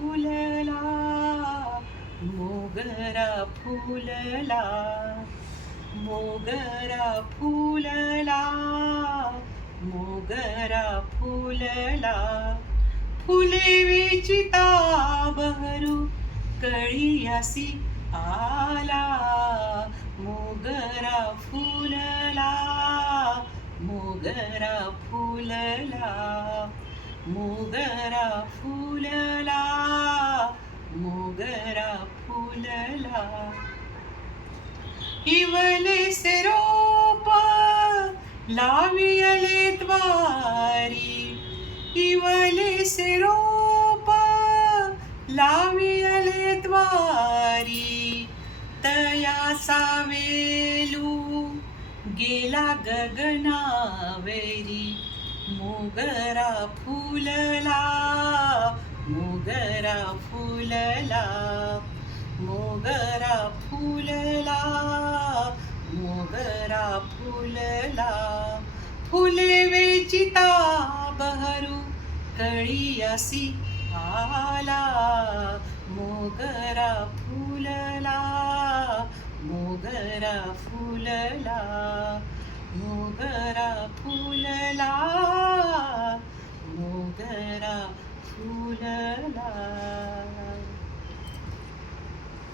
फुलला, मोगरा फुलला, मोगरा फुलला, मोगरा फुलला. फुले विचिता बहरू कळीयासी आला. मोगरा फुलला, मोगरा फुलला, मोगरा फुलला, मोगरा फुलला. इवलेसे रोप लावियले द्वारी, इवलेसे रोप लावियले द्वारी. तया सावेलू गेला गगनावेरी. मोगरा फुलला, मोगरा फुलला, मोगरा फुलला, मोगरा फुलला. फुले वेचिता बहरू कळीयासी आला. मोगरा फुलला, मोगरा फुलला, मोगरा फुलला, मोगरा फुलला.